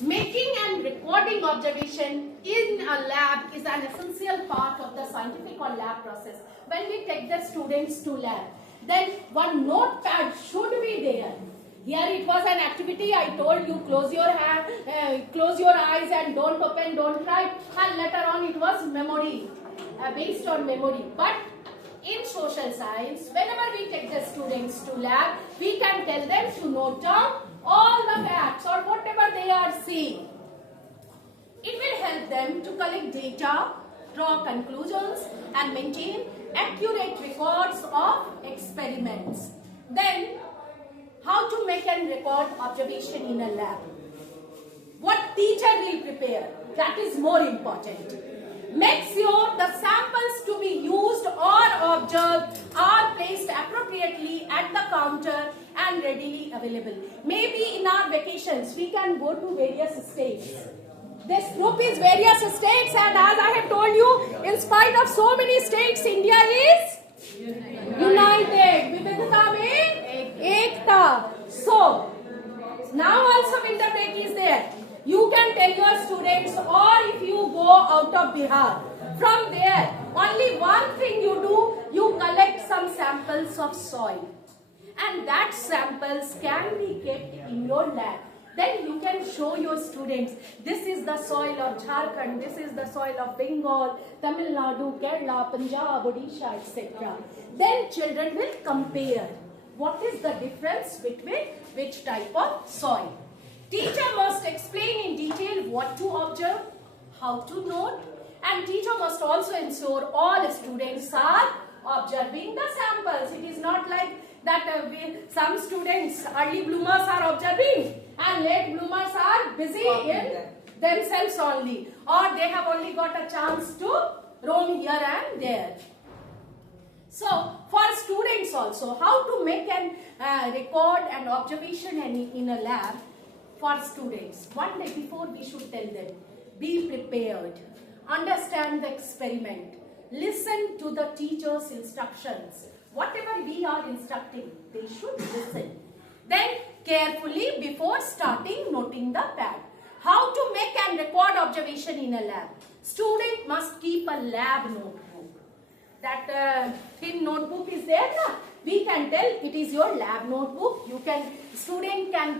Making and recording observation in a lab is an essential part of the scientific or lab process. When we take the students to lab, then one notepad should be there. Here it was an activity. I told you close your eyes and don't open, don't write. And later on it was memory, based on memory. But in social science, whenever we take the students to lab, we can tell them to note down all the facts or whatever they are seeing. It will help them to collect data, draw conclusions and maintain accurate records of experiments. Then, how to make and record observation in a lab? What teacher will prepare? That is more important. Make sure the samples to be used or observed are placed appropriately at the counter and readily available. Maybe in our vacations we can go to various states. This group is various states, and as I have told you, in spite of so many states, India is united. Vividhata mein ekta. So, now also winter break is there. You can tell your students, or if you go out of Bihar, from there, only one thing you do, you collect some samples of soil. And that samples can be kept in your lab. Then you can show your students, this is the soil of Jharkhand, this is the soil of Bengal, Tamil Nadu, Kerala, Punjab, Odisha, etc. Then children will compare what is the difference between which type of soil. Teacher must explain in detail what to observe, how to note, and teacher must also ensure all students are observing the samples. It is not like that some students, early bloomers, are observing and late bloomers are busy in themselves only, or they have only got a chance to roam here and there. So, for students also, how to make and record an observation in a lab for students. One day before we should tell them, be prepared, understand the experiment, listen to the teacher's instructions. Whatever we are instructing, they should listen. Then carefully before starting noting the pad. How to make and record observation in a lab. Student must keep a lab notebook. That thin notebook is there, na? We can tell it is your lab notebook. Student can